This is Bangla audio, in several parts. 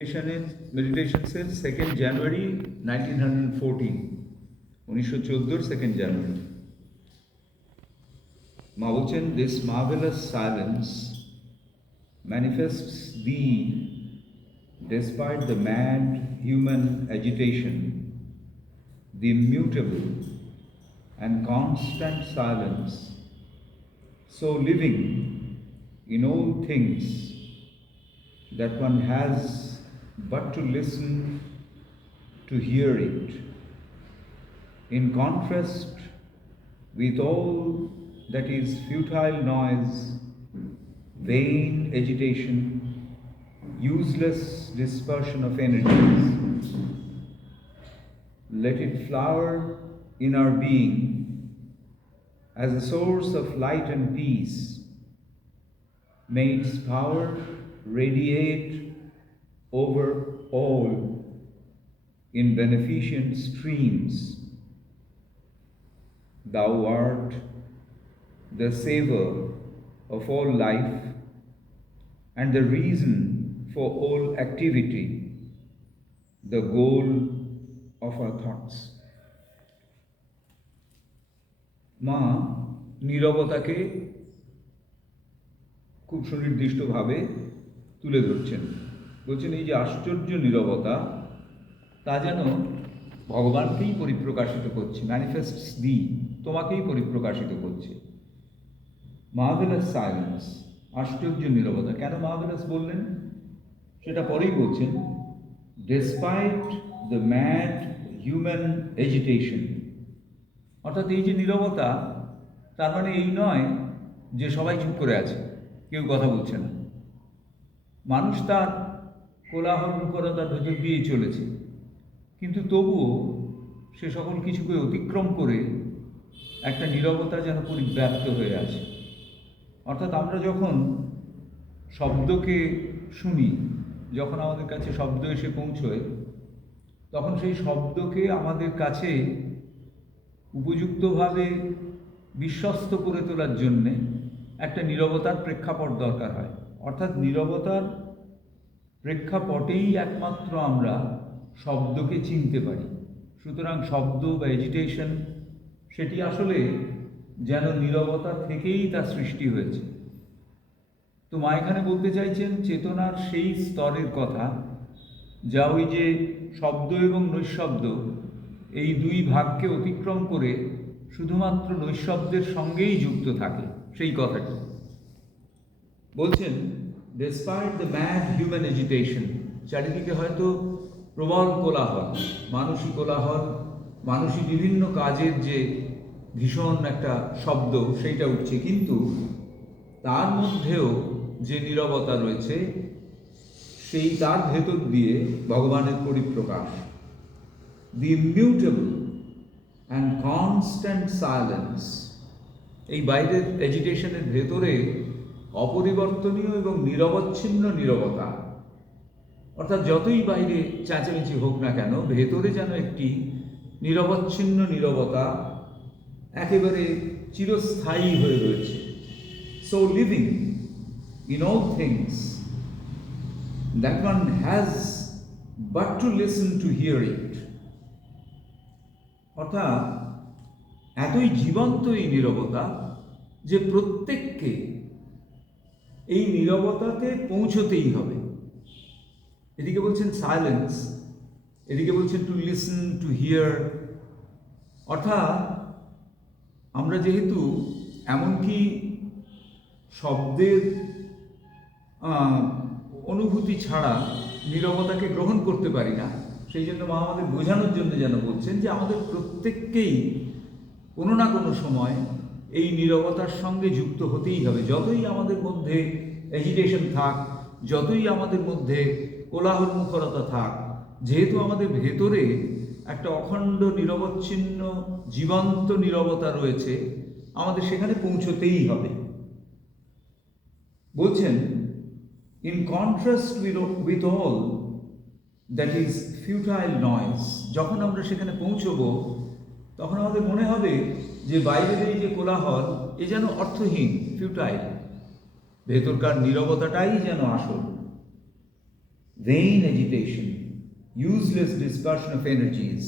Meditation cell 2nd January 1914 1914 2nd January মা বলছেন, this marvelous silence manifests thee despite the mad human agitation, the immutable and constant silence, so living in all things that one has but to listen to hear it. In contrast with all that is futile noise, vain agitation, useless dispersion of energies, let it flower in our being as a source of light and peace. May its power radiate over all in beneficent streams. Thou art the savor of all life and the reason for all activity, the goal of our thoughts. মা নীরবতাকে খুব সুনির্দিষ্টভাবে তুলে ধরছেন। বলছেন, এই যে আশ্চর্য নীরবতা, তা যেন ভগবানকেই পরিপ্রকাশিত করছে, ম্যানিফেস্টস দি, তোমাকেই পরিপ্রকাশিত করছে। মার্ভেলাস সাইলেন্স, আশ্চর্য নীরবতা। কেন মার্ভেলাস বললেন সেটা পরেই বলছেন। Despite the mad human agitation, অর্থাৎ এই যে নীরবতা, তার মানে এই নয় যে সবাই চুপ করে আছে, কেউ কথা বলছে না। মানুষ তার কোলাহল মুখরতার ভেতর দিয়েই চলেছে, কিন্তু তবুও সে সকল কিছুকে অতিক্রম করে একটা নীরবতা যেন পরিব্যাপ্ত হয়ে আছে। অর্থাৎ আমরা যখন শব্দকে শুনি, যখন আমাদের কাছে শব্দ এসে পৌঁছয়, তখন সেই শব্দকে আমাদের কাছে উপযুক্তভাবে বিশ্বস্ত করে তোলার জন্যে একটা নীরবতার প্রেক্ষাপট দরকার হয়। অর্থাৎ নীরবতার প্রেক্ষাপটেই একমাত্র আমরা শব্দকে চিনতে পারি। সুতরাং শব্দ বা এজিটেশন, সেটি আসলে যেন নীরবতা থেকেই তার সৃষ্টি হয়েছে। তো মা এখানে বলতে চাইছেন চেতনার সেই স্তরের কথা, যা ওই যে শব্দ এবং নৈঃশব্দ, এই দুই ভাগকে অতিক্রম করে শুধুমাত্র নৈঃশব্দের সঙ্গেই যুক্ত থাকে, সেই কথাটি বলছেন। Despite the mad human agitation, চারিদিকে হয়তো প্রবল কোলাহল, মানসিক কোলাহল, মানুষই বিভিন্ন কাজের যে ভীষণ একটা শব্দ সেইটা উঠছে, কিন্তু তার মধ্যেও যে নীরবতা রয়েছে, সেই তার ভেতর দিয়ে ভগবানের পরিপ্রকাশ। দি ইমিউটেবল অ্যান্ড কনস্ট্যান্ট সাইলেন্স, এই বাইরের এজিটেশনের ভেতরে অপরিবর্তনীয় এবং নিরবচ্ছিন্ন নীরবতা। অর্থাৎ যতই বাইরে চেঁচামেচি হোক না কেন, ভেতরে যেন একটি নিরবচ্ছিন্ন নীরবতা একেবারে চিরস্থায়ী হয়ে রয়েছে। So living in all things that one has but to listen to hear it. অর্থাৎ এতই জীবন্ত এই নীরবতা যে প্রত্যেককে এই নীরবতাতে পৌঁছতেই হবে। এদিকে বলছেন সাইলেন্স, এদিকে বলছেন টু লিসন টু হিয়ার। অর্থাৎ আমরা যেহেতু এমনকি শব্দের অনুভূতি ছাড়া নীরবতাকে গ্রহণ করতে পারি না, সেই জন্য মা আমাদের বোঝানোর জন্য যেন বলছেন যে আমাদের প্রত্যেককেই কোনো না কোনো সময় এই নীরবতার সঙ্গে যুক্ত হতেই হবে। যতই আমাদের মধ্যে এজিটেশন থাক, যতই আমাদের মধ্যে কোলাহল মুখরতা থাক, যেহেতু আমাদের ভেতরে একটা অখণ্ড নিরবচ্ছিন্ন জীবন্ত নীরবতা রয়েছে, আমাদের সেখানে পৌঁছতেই হবে। বলছেন, in contrast with all that is futile noise, যখন আমরা সেখানে পৌঁছবো, তখন আমাদের মনে হবে যে বাইরের এই যে কোলাহল, এ যেন অর্থহীন, ফিউটাইল। ভেতরকার নীরবতাটাই যেন আসল। vain agitation, useless dispersion of energies।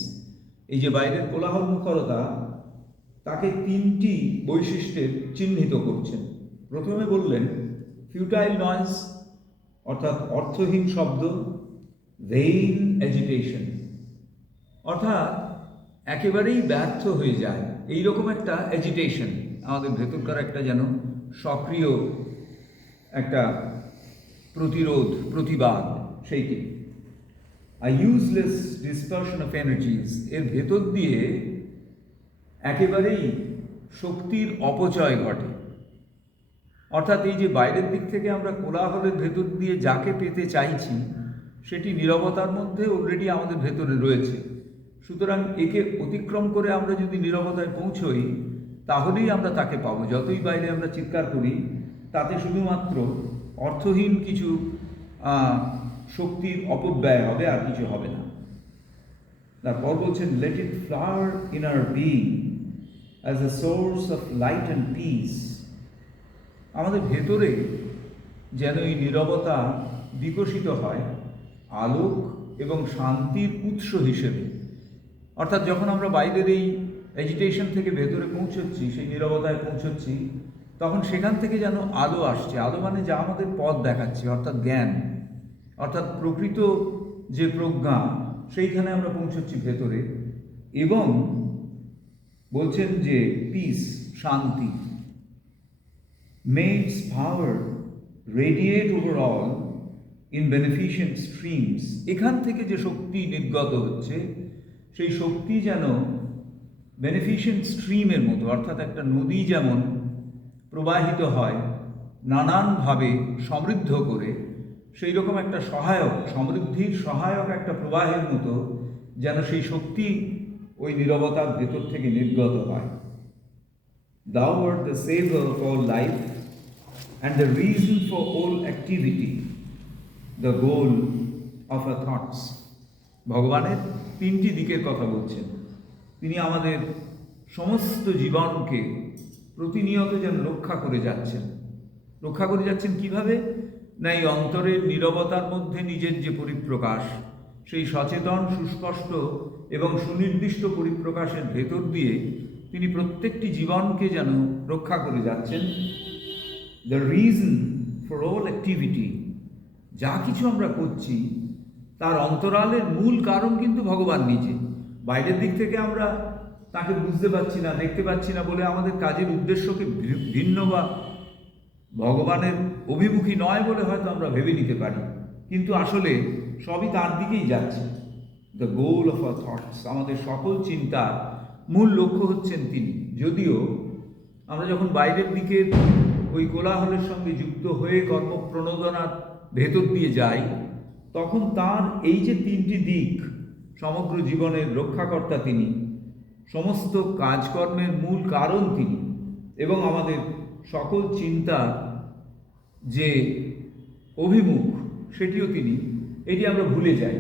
এই যে বাইরের কোলাহল মুখরতা তাকে তিনটি বৈশিষ্ট্যের চিহ্নিত করছেন। প্রথমে বললেন ফিউটাইল নয়েজ অর্থাৎ অর্থহীন শব্দ, ভেইন অ্যাজিটেশন অর্থাৎ একেবারেই ব্যর্থ হয়ে যায় এইরকম একটা অ্যাজিটেশন, আমাদের ভেতরকার একটা যেন সক্রিয় একটা প্রতিরোধ প্রতিবাদ সেইটি। আর ইউজলেস ডিসপারশন অফ এনার্জিজ, এর ভেতর দিয়ে একেবারেই শক্তির অপচয় ঘটে। অর্থাৎ এই যে বাইরের দিক থেকে আমরা কোলাহলের ভেতর দিয়ে যাকে পেতে চাইছি সেটি নীরবতার মধ্যে অলরেডি আমাদের ভেতরে রয়েছে। সুতরাং একে অতিক্রম করে আমরা যদি নীরবতায় পৌঁছই তাহলেই আমরা তাকে পাবো। যতই বাইরে আমরা চিৎকার করি তাতে শুধুমাত্র অর্থহীন কিছু শক্তির অপব্যয় হবে, আর কিছু হবে না। তারপর বলছেন let it flower in our being as a source of light and piece. আমাদের ভেতরে যেন এই নীরবতা বিকশিত হয় আলোক এবং শান্তির উৎস হিসেবে। অর্থাৎ যখন আমরা বাইরের এই এজিটেশন থেকে ভেতরে পৌঁছচ্ছি, সেই নীরবতায় পৌঁছচ্ছি, তখন সেখান থেকে যেন আলো আসছে। আলো মানে যা আমাদের পথ দেখাচ্ছে, অর্থাৎ জ্ঞান, অর্থাৎ প্রকৃত যে প্রজ্ঞা, সেইখানে আমরা পৌঁছচ্ছি ভেতরে। এবং বলছেন যে পিস, শান্তি। May its power radiate over all in beneficent streams। এখান থেকে যে শক্তি নির্গত হচ্ছে সেই শক্তি যেন বেনিফিশিয়েন্ট স্ট্রিমের মতো, অর্থাৎ একটা নদী যেমন প্রবাহিত হয় নানানভাবে সমৃদ্ধ করে, সেই রকম একটা সহায়ক, সমৃদ্ধির সহায়ক একটা প্রবাহের মতো যেন সেই শক্তি ওই নীরবতার ভেতর থেকে নির্গত হয়। Thou art the savor of all life and the reason for all activity, the goal of our thoughts। ভগবানের তিনটি দিকের কথা বলছেন। তিনি আমাদের সমস্ত জীবনকে প্রতিনিয়ত যেন রক্ষা করে যাচ্ছেন। রক্ষা করে যাচ্ছেন কিভাবে? না, এই অন্তরের নীরবতার মধ্যে নিজের যে পরিপ্রকাশ, সেই সচেতন, সুস্পষ্ট এবং সুনির্দিষ্ট পরিপ্রকাশের ভেতর দিয়ে তিনি প্রত্যেকটি জীবনকে যেন রক্ষা করে যাচ্ছেন। The reason for all activity, যা কিছু আমরা করছি তার অন্তরালের মূল কারণ কিন্তু ভগবান নিজে। বাইরের দিক থেকে আমরা তাকে বুঝতে পারছি না, দেখতে পাচ্ছি না বলে আমাদের কাজের উদ্দেশ্যকে ভিন্ন বা ভগবানের অভিমুখী নয় বলে হয়তো আমরা ভেবে নিতে পারি, কিন্তু আসলে সবই তার দিকেই যাচ্ছে। The goal of our thoughts, আমাদের সকল চিন্তার মূল লক্ষ্য হচ্ছেন তিনি। যদিও আমরা যখন বাইরের দিকের ওই কোলাহলের সঙ্গে যুক্ত হয়ে কর্মপ্রণোদনার ভেতর দিয়ে যাই, তখন তার এই যে তিনটি দিক, সমগ্র জীবনের রক্ষাকর্তা তিনি, সমস্ত কাজকর্মের মূল কারণ তিনি, এবং আমাদের সকল চিন্তার যে অভিমুখ সেটিও তিনি, এটি আমরা ভুলে যাই।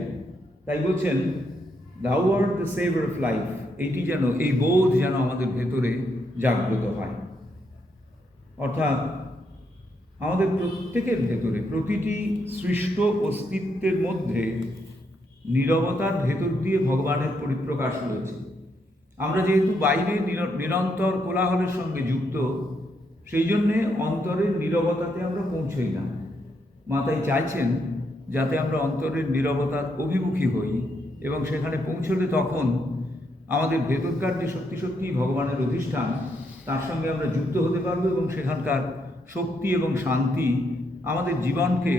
তাই বলছেন thou art the savor of life, এইটি যেন, এই বোধ যেন আমাদের ভেতরে জাগ্রত হয়। অর্থাৎ আমাদের প্রত্যেকের ভেতরে, প্রতিটি সৃষ্ট অস্তিত্বের মধ্যে নীরবতার ভেতর দিয়ে ভগবানের পরিপ্রকাশ রয়েছে। আমরা যেহেতু বাইরে নিরন্তর কোলাহলের সঙ্গে যুক্ত, সেই জন্যে অন্তরের নীরবতাতে আমরা পৌঁছই না। মাতাই চাইছেন যাতে আমরা অন্তরের নীরবতার অভিমুখী হই, এবং সেখানে পৌঁছলে তখন আমাদের ভেতরকার যে সত্যি সত্যি ভগবানের অধিষ্ঠান, তার সঙ্গে আমরা যুক্ত হতে পারবো, এবং সেখানকার শক্তি এবং শান্তি আমাদের জীবনকে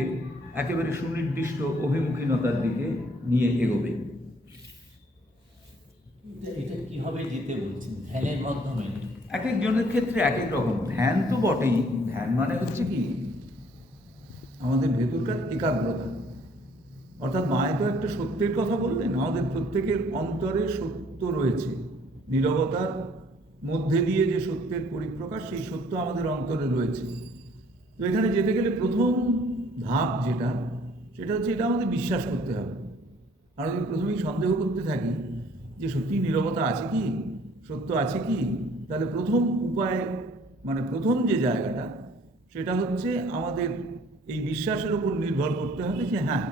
একেবারে সুনির্দিষ্ট অভিমুখীনতার দিকে নিয়ে এগোবে। এটা কিভাবে যেতে বলছেন? ধ্যানের মাধ্যমে? এক একজনের ক্ষেত্রে এক এক রকম। ধ্যান তো বটেই। ধ্যান মানে হচ্ছে কি, আমাদের ভেতরকার একাগ্রতা। অর্থাৎ মায়ে তো একটা সত্যের কথা বললেন, আমাদের প্রত্যেকের অন্তরে সত্য রয়েছে। নীরবতার মধ্যে দিয়ে যে সত্যের পরিপ্রকাশ, সেই সত্য আমাদের অন্তরে রয়েছে। তো এখানে যেতে গেলে প্রথম ধাপ যেটা, সেটা হচ্ছে এটা আমাদের বিশ্বাস করতে হবে। আমরা যদি প্রথমেই সন্দেহ করতে থাকি যে সত্যি নীরবতা আছে কি, সত্য আছে কি, তাহলে প্রথম উপায়, মানে প্রথম যে জায়গাটা, সেটা হচ্ছে আমাদের এই বিশ্বাসের উপর নির্ভর করতে হবে যে হ্যাঁ,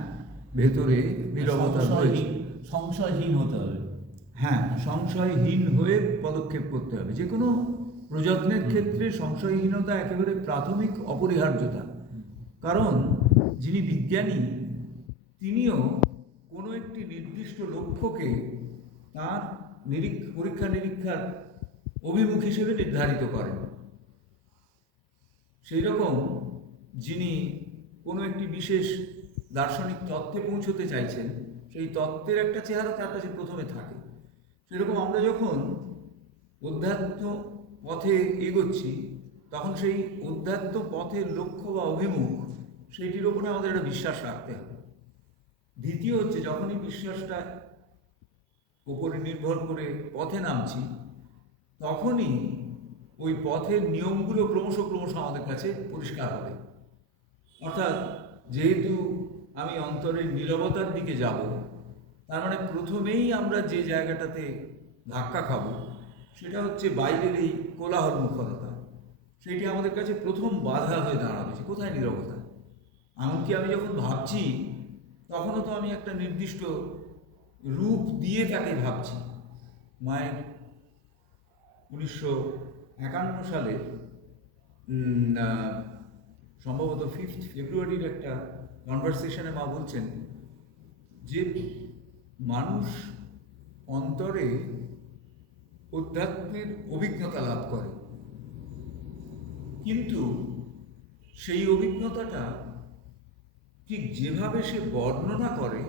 ভেতরে নীরবতা রয়েছে। সংশয়হীন হতে হবে। হ্যাঁ, সংশয়হীন হয়ে পদক্ষেপ করতে হবে। যে কোনো প্রযত্নের ক্ষেত্রে সংশয়হীনতা একেবারে প্রাথমিক অপরিহার্যতা। কারণ যিনি বিজ্ঞানী তিনিও কোনো একটি নির্দিষ্ট লক্ষ্যকে তার পরীক্ষা নিরীক্ষার অভিমুখ হিসেবে নির্ধারিত করেন। সেই রকম যিনি কোনো একটি বিশেষ দার্শনিক তত্ত্বে পৌঁছতে চাইছেন, সেই তত্ত্বের একটা চেহারা তার কাছে প্রথমে থাকে। সেরকম আমরা যখন অধ্যাত্ম পথে এগোচ্ছি, তখন সেই অধ্যাত্ম পথের লক্ষ্য বা অভিমুখ সেইটির ওপরে আমাদের একটা বিশ্বাস রাখতে হবে। দ্বিতীয় হচ্ছে, যখনই বিশ্বাসটা উপরে নির্ভর করে পথে নামছি, তখনই ওই পথের নিয়মগুলো ক্রমশ আমাদের কাছে পরিষ্কার হবে। অর্থাৎ যেহেতু আমি অন্তরের নীরবতার দিকে যাব, তার মানে প্রথমেই আমরা যে জায়গাটাতে ধাক্কা খাবো সেটা হচ্ছে বাইরের এই কোলাহল মুখরতা। সেইটি আমাদের কাছে প্রথম বাধা হয়ে দাঁড়াবে যে কোথায় নীরবতা। এমনকি আমি যখন ভাবছি, তখনও তো আমি একটা নির্দিষ্ট রূপ দিয়ে তাকে ভাবছি। মায়ের 1951 সালে সম্ভবত 5 ফেব্রুয়ারির একটা কনভারসেশনে মা বলছেন যে মানুষ অন্তরে অধ্যাত্মের অভিজ্ঞতা লাভ করে, কিন্তু সেই অভিজ্ঞতাটা ঠিক যেভাবে সে বর্ণনা করে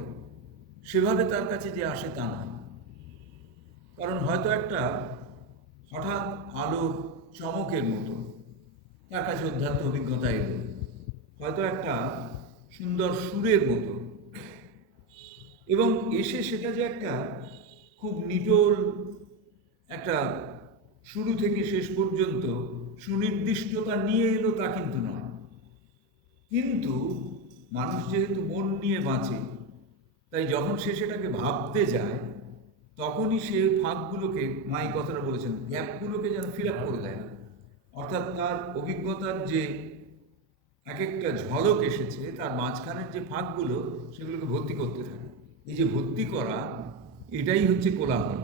সেভাবে তার কাছে যে আসে তা নয়। কারণ হয়তো একটা হঠাৎ আলোর চমকের মতো তার কাছে অধ্যাত্ম অভিজ্ঞতা এলো, হয়তো একটা সুন্দর সুরের মতো, এবং এসে সেটা যে একটা খুব নিটোল একটা শুরু থেকে শেষ পর্যন্ত সুনির্দিষ্টতা নিয়ে এলো তা কিন্তু নয়। কিন্তু মানুষ যেহেতু মন নিয়ে বাঁচে, তাই যখন সে সেটাকে ভাবতে যায়, তখনই সে ফাঁকগুলোকে, মাই কথাটা বলেছেন, গ্যাপগুলোকে যেন ফিল আপ করে দেয় না। অর্থাৎ তার অভিজ্ঞতার যে এক একটা ঝলক এসেছে, তার মাঝখানের যে ফাঁকগুলো, সেগুলোকে ভর্তি করতে থাকে। এই যে ভর্তি করা, এটাই হচ্ছে কোলাহল।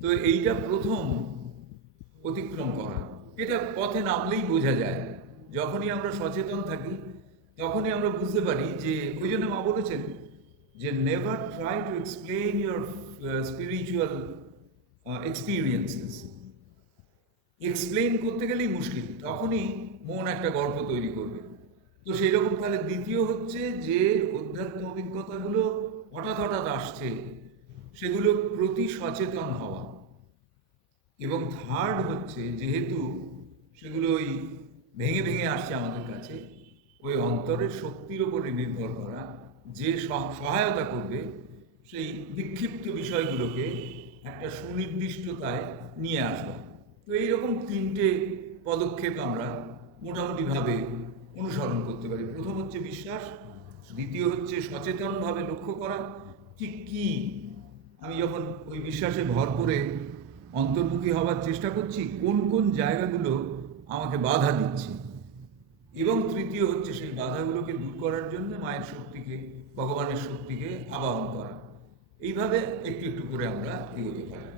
তো এইটা প্রথম অতিক্রম করা, এটা পথে নামলেই বোঝা যায়। যখনই আমরা সচেতন থাকি, তখনই আমরা বুঝতে পারি যে, ওই জন্য মা বলেছেন যে never try to explain your spiritual experiences. Explain করতে গেলেই মুশকিল, তখনই মন একটা গল্প তৈরি করবে। তো সেই রকম তাহলে দ্বিতীয় হচ্ছে যে অধ্যাত্ম অভিজ্ঞতাগুলো হঠাৎ আসছে, সেগুলো প্রতি সচেতন হওয়া। এবং থার্ড হচ্ছে, যেহেতু সেগুলো ওই ভেঙে আসছে আমাদের কাছে, ওই অন্তরের শক্তির ওপরে নির্ভর করা, যে সহায়তা করবে সেই বিক্ষিপ্ত বিষয়গুলোকে একটা সুনির্দিষ্টতায় নিয়ে আসা। তো এইরকম 3টে পদক্ষেপ আমরা মোটামুটিভাবে অনুসরণ করতে পারি। প্রথম হচ্ছে বিশ্বাস, দ্বিতীয় হচ্ছে সচেতনভাবে লক্ষ্য করা ঠিক কী আমি যখন ওই বিশ্বাসে ভর করে অন্তর্মুখী হওয়ার চেষ্টা করছি, কোন কোন জায়গাগুলো আমাকে বাধা দিচ্ছে, এবং তৃতীয় হচ্ছে সেই বাধাগুলোকে দূর করার জন্য মায়ের শক্তিকে, ভগবানের শক্তিকে আবাহন করা। এইভাবে একটু একটু করে আমরা এগোতে পারি।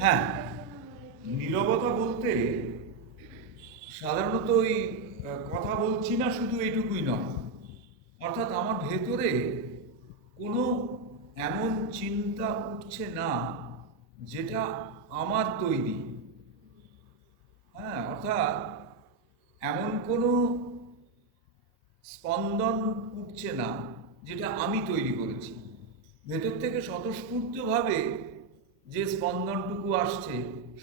হ্যাঁ, নীরবতা বলতে সাধারণত ওই কথা বলছি না শুধু এইটুকুই নয়, অর্থাৎ আমার ভেতরে কোনো এমন চিন্তা উঠছে না যেটা আমার তৈরি। হ্যাঁ, অর্থাৎ এমন কোনো স্পন্দন উঠছে না যেটা আমি তৈরি করেছি। ভেতর থেকে স্বতঃস্ফূর্তভাবে যে স্পন্দনটুকু আসছে,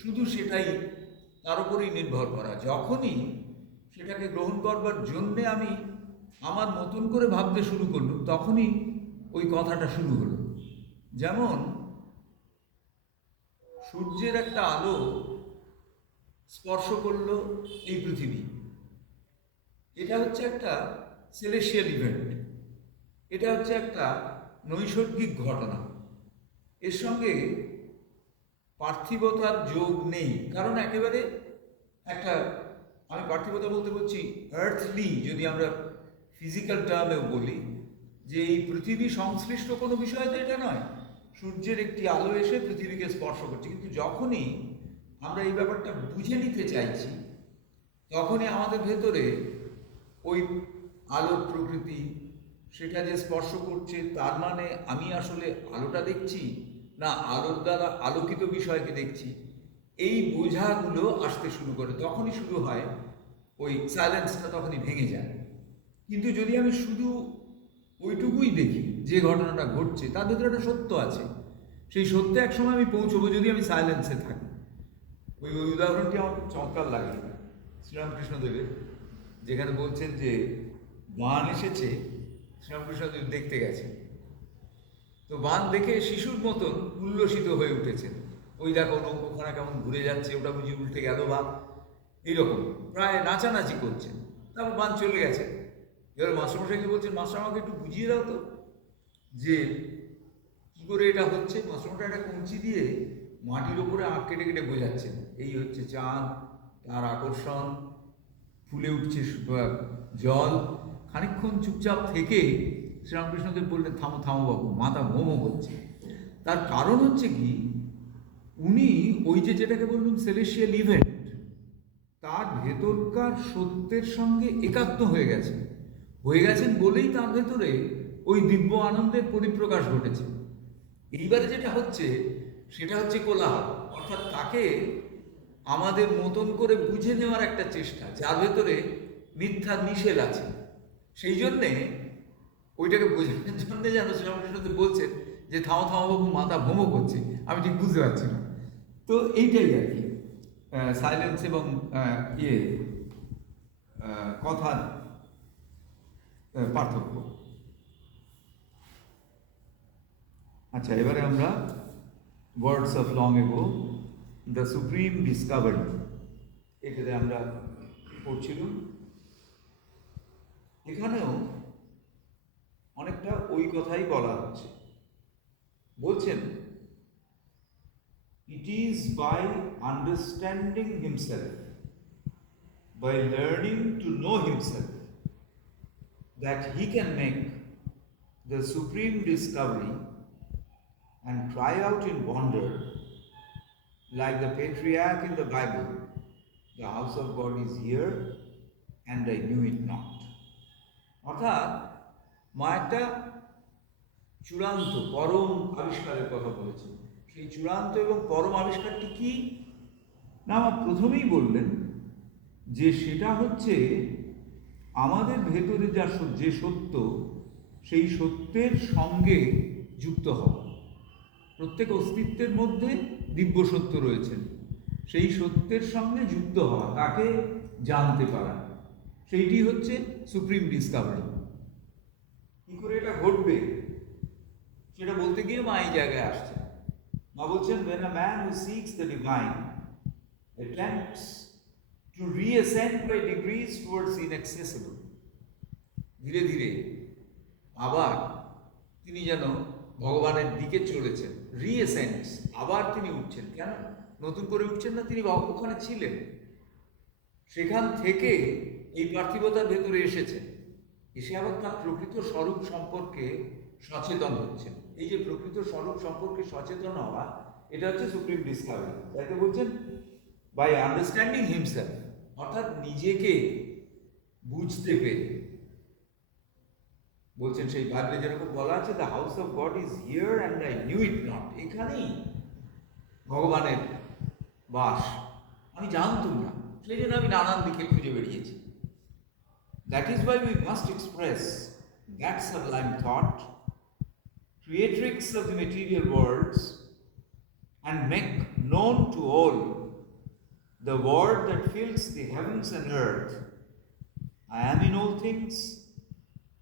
শুধু সেটাই তার উপরেই নির্ভর করা। যখনই সেটাকে গ্রহণ করবার জন্যে আমি আমার মতন করে ভাবতে শুরু করলাম, তখনই ওই কথাটা শুরু হলো। যেমন সূর্যের একটা আলো স্পর্শ করলো এই পৃথিবী, এটা হচ্ছে একটা সেলেশিয়াল ইভেন্ট, এটা হচ্ছে একটা নৈসর্গিক ঘটনা। এর সঙ্গে পার্থিবতার যোগ নেই, কারণ একেবারে একটা আমি পার্থিবতা বলতে বলছি আর্থলি, যদি আমরা ফিজিক্যাল টার্মেও বলি, যে এই পৃথিবী সংশ্লিষ্ট কোনো বিষয় তো এটা নয়। সূর্যের একটি আলো এসে পৃথিবীকে স্পর্শ করছে, কিন্তু যখনই আমরা এই ব্যাপারটা বুঝে নিতে চাইছি, তখনই আমাদের ভেতরে ওই আলোর প্রকৃতি, সেটা যে স্পর্শ করছে তার মানে আমি আসলে আলোটা দেখছি না আলোর দ্বারা আলোকিত বিষয়কে দেখছি, এই বোঝাগুলো আসতে শুরু করে। তখনই শুরু হয় ওই সাইলেন্সটা, তখনই ভেঙে যায়। কিন্তু যদি আমি শুধু ওইটুকুই দেখি যে ঘটনাটা ঘটছে, তার ভিতরে একটা সত্য আছে, সেই সত্যে একসময় আমি পৌঁছবো যদি আমি সাইলেন্সে থাকি। ওই ওই উদাহরণটি আমার খুব চমৎকার লাগে শ্রীরামকৃষ্ণদেবের, যেখানে বলছেন যে বান এসেছে, শ্রীরামকৃষ্ণদেব দেখতে গেছেন, তো বান দেখে শিশুর মতন উল্লসিত হয়ে উঠেছেন। ওই দেখো নৌকোখানা কেমন ঘুরে যাচ্ছে, ওটা বুঝি উল্টে গেল বা এইরকম প্রায় নাচানাচি করছেন। তারপর বান চলে গেছে। এবার মাস্টারমশাইকে বলছেন, মাস্টার আমাকে একটু বুঝিয়ে দাও তো যে কী করে এটা হচ্ছে। মাস্টারমশাই একটা কঞ্চি দিয়ে মাটির ওপরে আঁক কেটে কেটে বোঝাচ্ছেন, এই হচ্ছে চাঁদ, তার আকর্ষণ, ফুলে উঠছে জল। খানিকক্ষণ চুপচাপ থেকে শ্রীরামকৃষ্ণদেব বললেন, থামো থামো বাবু, মাথা মোমো হচ্ছে। তার কারণ হচ্ছে কি, উনি ওই যেটাকে বললেন সেলেশিয়াল ইভেন্ট, তার ভেতরকার সত্যের সঙ্গে একাত্ম হয়ে গেছেন বলেই তার ভেতরে ওই দিব্য আনন্দের পরিপ্রকাশ ঘটেছে। এইবারে যেটা হচ্ছে সেটা হচ্ছে কোলাহল, অর্থাৎ তাকে আমাদের মতন করে বুঝে নেওয়ার একটা চেষ্টা, যার ভেতরে মিথ্যা নিষেধ আছে। সেই জন্যে ওইটাকে বোঝানোর জন্যে যেন শ্রীরামকৃষ্ণদেব বলছেন যে থামো থামো বাবু, মাথা ভোমো করছে। আমি ঠিক বুঝতে পারছি না। তো এইটাই আর কি সাইলেন্স এবং কথার পার্থক্য। আচ্ছা, এবারে আমরা words of long ago, the supreme Discovery, এটাতে আমরা পড়ছিলাম। এখানেও অনেকটা ওই কথাই বলা হচ্ছে। বলছেন, it is by understanding himself, by learning to know himself, that he can make the supreme discovery and cry out in wonder, like the patriarch in the Bible, the house of God is here and I knew it not. অর্থাৎ মা একটা চূড়ান্ত পরম আবিষ্কারের কথা বলেছেন। সেই চূড়ান্ত এবং পরম আবিষ্কারটি কি না, আমার প্রথমেই বললেন যে সেটা হচ্ছে আমাদের ভেতরে যে সত্য, সেই সত্যের সঙ্গে যুক্ত হওয়া। প্রত্যেক অস্তিত্বের মধ্যে দিব্য সত্য রয়েছেন, সেই সত্যের সঙ্গে যুক্ত হওয়া, তাকে জানতে পারা, সেইটি হচ্ছে সুপ্রিম ডিসকভারি। কী করে এটা ঘটবে সেটা বলতে গিয়ে মা এই জায়গায় আসছে। মা বলছেন, when a man who seeks the divine attempts to reascend by degrees towards inaccessible, ধীরে ধীরে আবার তিনি যেন ভগবানের দিকে চলেছেন। রিএসেন্স, আবার তিনি উঠছেন। কেন নতুন করে উঠছেন না, তিনি ওখানে ছিলেন, সেখান থেকে এই পার্থিবতার ভেতরে এসেছেন, এসে আবার তার প্রকৃত স্বরূপ সম্পর্কে সচেতন হচ্ছেন। এই যে প্রকৃত স্বরূপ সম্পর্কে সচেতন হওয়া, এটা হচ্ছে সুপ্রিম ডিসকভারি। তাকে বলছেন বাই আন্ডারস্ট্যান্ডিং হিমসেলফ, অর্থাৎ নিজেকে বুঝতে পেরে। বলছেন সেই বাইবেলে যেরকম বলা আছে, the house of god is here and I knew it not, এখানেই ভগবানের বাস, আমি জানতাম না, সেই জন্য আমি নানান দিকে খুঁজে বেরিয়েছি। That is why we must express that Sublime thought, creatrix of the material worlds, and make known to all the word that fills the heavens and earth. I am in all things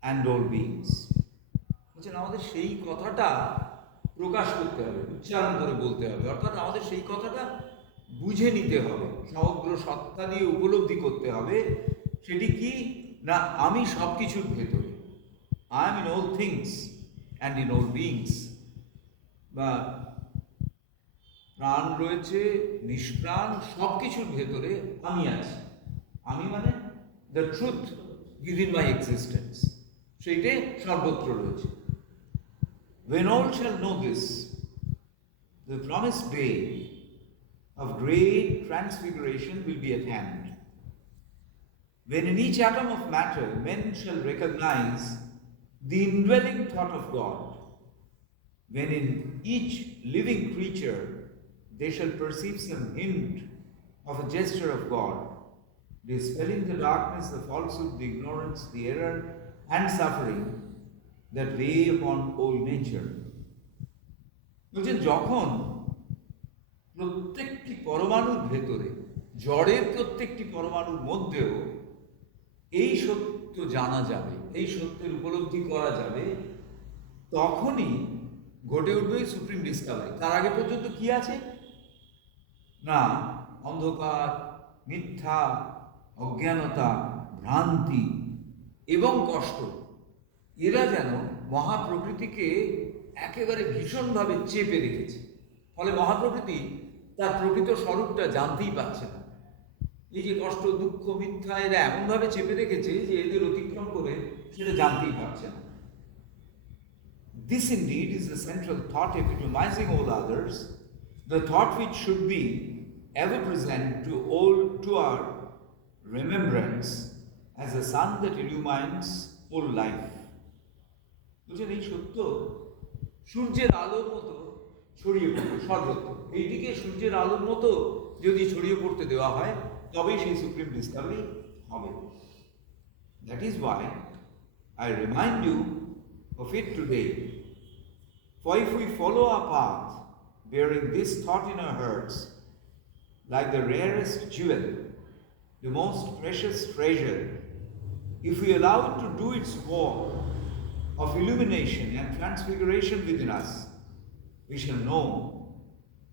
and all beings. বলছেন আমাদের সেই কথাটা প্রকাশ করতে হবে, উচ্চারণ করে বলতে হবে, অর্থাৎ আমাদের সেই কথাটা বুঝে নিতে হবে, সমগ্র সত্তা দিয়ে উপলব্ধি করতে হবে। সেটি কি না, আমি সব কিছুর ভেতরে, I am in all things and in all beings, বা প্রাণ রয়েছে, নিষ্প্রাণ, সব কিছুর ভেতরে আমি আছি। আমি মানে the truth within my existence, সেইটাই সর্বত্র রয়েছে। When all shall know this, the promised day of great transfiguration will be at hand. When in each atom of matter men shall recognize the indwelling thought of God, when in each living creature they shall perceive some hint of a gesture of God, dispelling the darkness, the falsehood, the ignorance, the error, and suffering that weigh upon all nature. বলছেন যখন প্রত্যেকটি পরমাণুর ভেতরে, জড়ের প্রত্যেকটি পরমাণুর মধ্যেও এই সত্য জানা যাবে, এই সত্যের উপলব্ধি করা যাবে, তখনই ঘটে উঠবে সুপ্রিম ডিসকাভারি। তার আগে পর্যন্ত কি আছে না, অন্ধকার, মিথ্যা, অজ্ঞানতা, ভ্রান্তি এবং কষ্ট, এরা যেন মহাপ্রকৃতিকে একেবারে ভীষণভাবে চেপে রেখেছে। ফলে মহাপ্রকৃতি তার প্রকৃত স্বরূপটা জানতেই পারছে না। এই যে কষ্ট, দুঃখ, মিথ্যা, এরা এমনভাবে চেপে রেখেছে যে এদের অতিক্রম করে সেটা জানতেই পারছে না। This indeed is the central thought epitomizing all others, the thought which should be ever present to our remembrance as a sun that illumines all life. বুঝলেন, এই সত্য সূর্যের আলোর মতো ছড়িয়ে পড়বে সর্বত্র। এইটিকে সূর্যের আলোর মতো যদি ছড়িয়ে পড়তে দেওয়া হয়, তবেই সেই সুপ্রিম ডিসকাভারি হবে। That is why I remind you of it today. For if we follow our path, bearing this thought in our hearts, like the rarest jewel, the most precious treasure, if we allow it to do its work of illumination and transfiguration within us, we shall know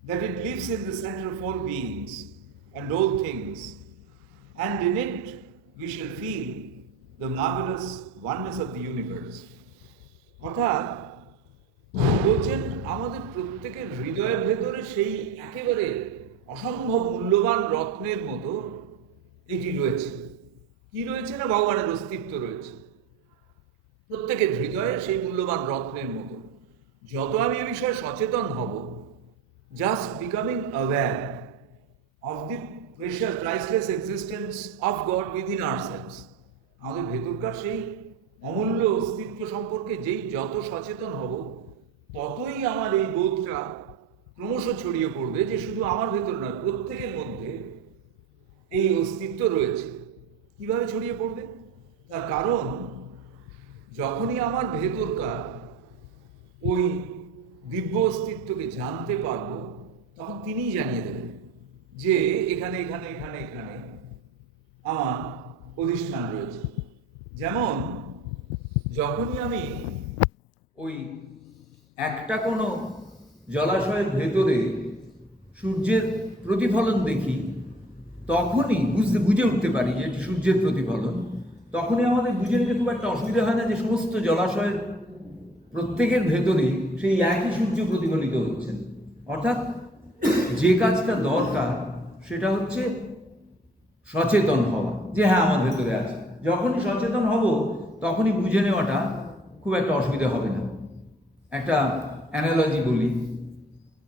that it lives in the center of all beings and all things, and in it we shall feel the marvelous oneness of the universe. অর্থাৎ বলছেন আমাদের প্রত্যেকের হৃদয়ের ভেতরে সেই একেবারে অসম্ভব মূল্যবান রত্নের মতো এটি রয়েছে। কি রয়েছে না, ভগবানের অস্তিত্ব রয়েছে প্রত্যেকের হৃদয়ে সেই মূল্যবান রত্নের মতো। যত আমি এ বিষয়ে সচেতন হব, just becoming aware of the precious priceless existence of god within ourselves, আমাদের ভেতরকার সেই অমূল্য অস্তিত্ব সম্পর্কে যেই যত সচেতন হব, ততই আমার এই বোধটা ক্রমশ ছড়িয়ে পড়বে যে শুধু আমার ভেতর নয়, প্রত্যেকের মধ্যে এই অস্তিত্ব রয়েছে। কিভাবে ছড়িয়ে পড়বে? তার কারণ যখনই আমার ভেতরকার ওই দিব্য অস্তিত্বকে জানতে পারবো, তখন তিনিই জানিয়ে দেবেন যে এখানে এখানে এখানে এখানে আমার অধিষ্ঠান রয়েছে। যেমন যখনই আমি ওই একটা কোনো জলাশয়ের ভেতরে সূর্যের প্রতিফলন দেখি, তখনই বুঝে উঠতে পারি যে এটি সূর্যের প্রতিফলন। তখনই আমাদের বুঝে নিতে খুব একটা অসুবিধা হয় না যে সমস্ত জলাশয়ের প্রত্যেকের ভেতরে সেই একই সূর্য প্রতিফলিত হচ্ছেন। অর্থাৎ যে কাজটা দরকার সেটা হচ্ছে সচেতন হওয়া, যে হ্যাঁ আমার ভেতরে আছে। যখনই সচেতন হব, তখনই বুঝে নেওয়াটা খুব একটা অসুবিধা হবে না। একটা অ্যানালজি বলি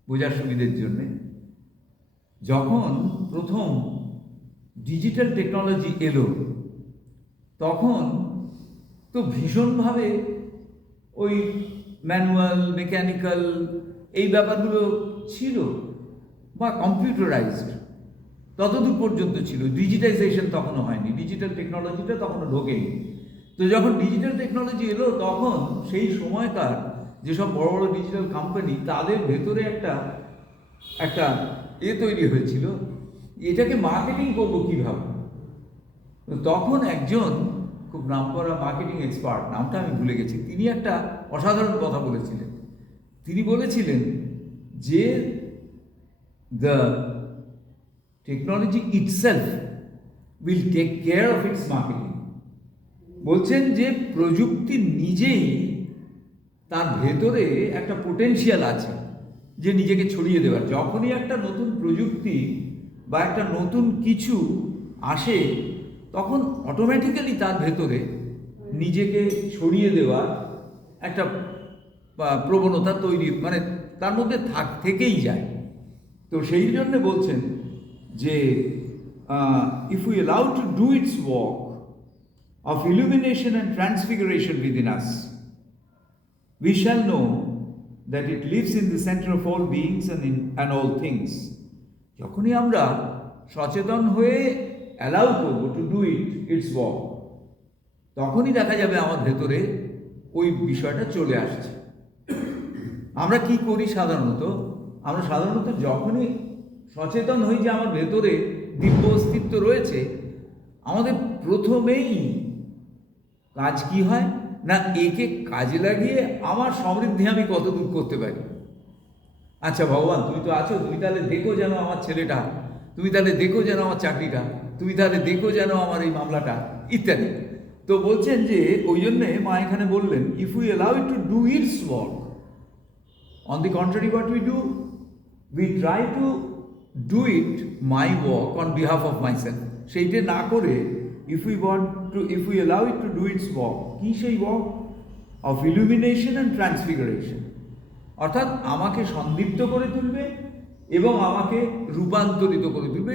বোঝার সুবিধের জন্যে। যখন প্রথম ডিজিটাল টেকনোলজি এলো, তখন তো ভীষণভাবে ওই ম্যানুয়াল, মেকানিক্যাল এই ব্যাপারগুলো ছিল, বা কম্পিউটারাইজড ততদূর পর্যন্ত ছিল। ডিজিটাইজেশন তখনও হয়নি, ডিজিটাল টেকনোলজিটা তখনও ঢোকেনি। তো যখন ডিজিটাল টেকনোলজি এলো, তখন সেই সময়কার যেসব বড় বড় ডিজিটাল কোম্পানি, তাদের ভেতরে একটা তৈরি হয়েছিল, এটাকে মার্কেটিং করবো কীভাবে। তখন একজন খুব নামকরা মার্কেটিং এক্সপার্ট, নামটা আমি ভুলে গেছি, তিনি একটা অসাধারণ কথা বলেছিলেন। তিনি বলেছিলেন যে the technology itself will take care of its marketing. বলছেন যে প্রযুক্তি নিজেই তার ভেতরে একটা পোটেনশিয়াল আছে যে নিজেকে ছড়িয়ে দেওয়ার। যখনই একটা নতুন প্রযুক্তি বা একটা নতুন কিছু আসে, তখন অটোমেটিক্যালি তার ভেতরে নিজেকে ছড়িয়ে দেওয়ার একটা প্রবণতা তৈরি, মানে তার মধ্যে থেকেই যায়। তো সেই জন্য বলছেন যে if we allow to do its work of illumination and transfiguration within us, we shall know that it lives in the center of all beings and all things. যখনই আমরা সচেতন হয়ে অ্যালাউ করবো টু ডু ইটস ওয়ার্ক, তখনই দেখা যাবে আমার ভেতরে ওই বিষয়টা চলে আসছে। আমরা কি করি সাধারণত? আমরা সাধারণত যখনই সচেতন হই যে আমার ভেতরে দিব্য অস্তিত্ব রয়েছে, আমাদের প্রথমেই কাজ কি হয় না, একে কাজে লাগিয়ে আমার সমৃদ্ধি আমি কত দূর করতে পারি। আচ্ছা ভগবান, তুমি তো আছো, তুমি তাহলে দেখো যেন আমার ছেলেটা, তুমি তাহলে দেখো যেন আমার চাকরিটা, তুমি তাহলে দেখো যেন আমার এই মামলাটা, ইত্যাদি। তো বলছেন যে ওই জন্যে মা এখানে বললেন, if we allow it two do its work, on the contrary what we do, we try to do it my work on behalf of my self. সেইটা না করে if we allow it to do its work, কি সেই ওয়ার্ক অফ ইলুমিনেশন অ্যান্ড ট্রান্সফিগারেশন, অর্থাৎ আমাকে সন্দীপ্ত করে তুলবে এবং আমাকে রূপান্তরিত করে তুলবে।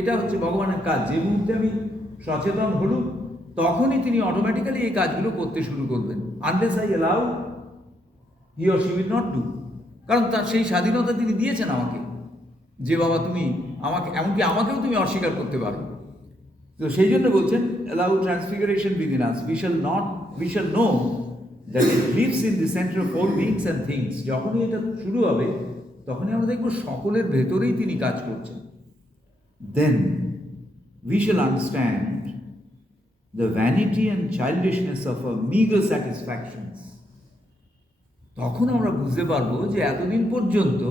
এটা হচ্ছে ভগবানের কাজ। যে মুহূর্তে আমি সচেতন হলুম, তখনই তিনি অটোমেটিক্যালি এই কাজগুলো করতে শুরু করবেন। Unless I allow, he or she will not do. কারণ তার সেই স্বাধীনতা তিনি দিয়েছেন আমাকে, যে বাবা তুমি আমাকে, এমনকি আমাকেও তুমি অস্বীকার করতে পারো। তো সেই জন্য বলছেন allow transfiguration within us, we shall know that it lives in the center of all beings and things. যখনই এটা শুরু হবে, তখনই আমরা দেখব সকলের ভেতরেই তিনি কাজ করছেন। Then we shall understand the vanity and childishness of our meager satisfactions. তখন আমরা বুঝতে পারবো যে এতদিন পর্যন্ত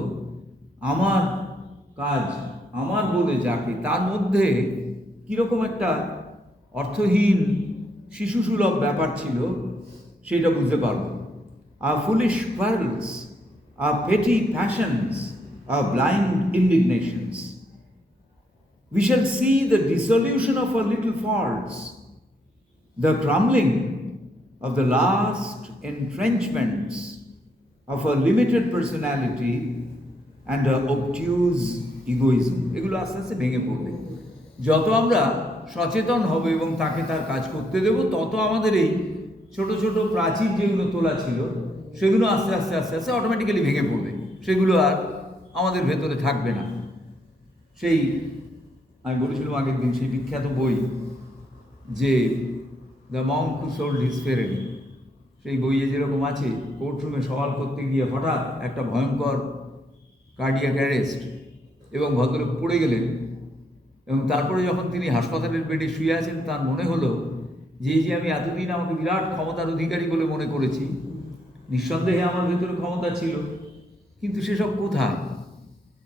আমার কাজ, আমার বলে যাকে, তার মধ্যে কীরকম একটা অর্থহীন শিশুসুলভ ব্যাপার ছিল, সেটা বুঝতে পারব। Our foolish quarrels, our petty passions, our blind indignations. We shall see the dissolution of our little faults, the crumbling of the last entrenchments of our limited personality and our obtuse egoism. এগুলো আস্তে আস্তে ভেঙে পড়বে। যত আমরা সচেতন হব এবং তাকে তার কাজ করতে দেব, তত আমাদের এই ছোট ছোট প্রাচীর যেগুলো তোলা ছিল, সেগুলো আস্তে আস্তে আস্তে আস্তে অটোমেটিক্যালি ভেঙে পড়বে। সেগুলো আর আমাদের ভেতরে থাকবে না। সেই আমি বলেছিলাম আগের দিন, সেই বিখ্যাত বই যে the Monk who sold his ফেরেনি, সেই বইয়ে যেরকম আছে, কোর্টরুমে সওয়াল করতে গিয়ে হঠাৎ একটা ভয়ঙ্কর কার্ডিয়াক অ্যারেস্ট এবং ভদ্রলোক পড়ে গেলেন, এবং তারপরে যখন তিনি হাসপাতালের বেডে শুয়ে আছেন, তার মনে হলো যে আমি এতদিন আমাকে বিরাট ক্ষমতার অধিকারী বলে মনে করেছি, নিঃসন্দেহে আমার ভেতরে ক্ষমতা ছিল, কিন্তু সেসব কোথায়?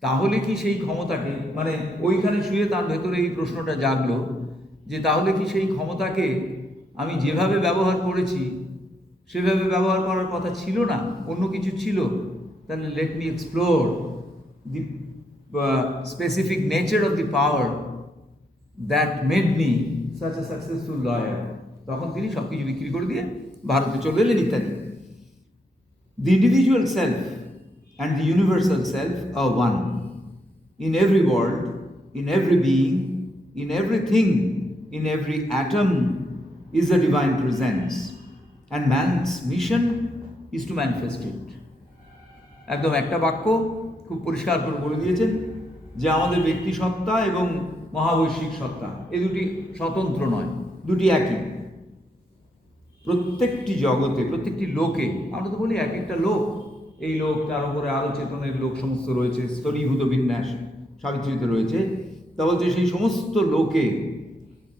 তাহলে কি সেই ক্ষমতাকে, মানে ওইখানে শুয়ে তার ভেতরে এই প্রশ্নটা জাগলো যে তাহলে কি সেই ক্ষমতাকে আমি যেভাবে ব্যবহার করেছি সেভাবে ব্যবহার করার কথা ছিল না, অন্য কিছু ছিল? তাহলে let me explore the specific nature of the power that made me such a successful lawyer. তখন তিনি সব কিছু বিক্রি করে দিয়ে ভারতে চলে এলেন, ইত্যাদি। The individual self and the universal self are one. In every world, in every being, in everything, in every atom is a divine presence, and man's mission is to manifest it. একদম একটা বাক্য খুব পরিষ্কার করে বলে দিয়েছেন যে আমাদের ব্যক্তি সত্তা এবং মহাবৈশ্বিক সত্তা, এ দুটি স্বতন্ত্র নয়, দুটি একই। প্রত্যেকটি জগতে, প্রত্যেকটি লোকে, আমরা তো বলি এক একটা লোক, এই লোক, তার উপরে আরও চেতনের লোক সমস্ত রয়েছে, স্তরীভূত বিন্যাস সাবিত্রীতে রয়েছে। তা বলছে সেই সমস্ত লোকে,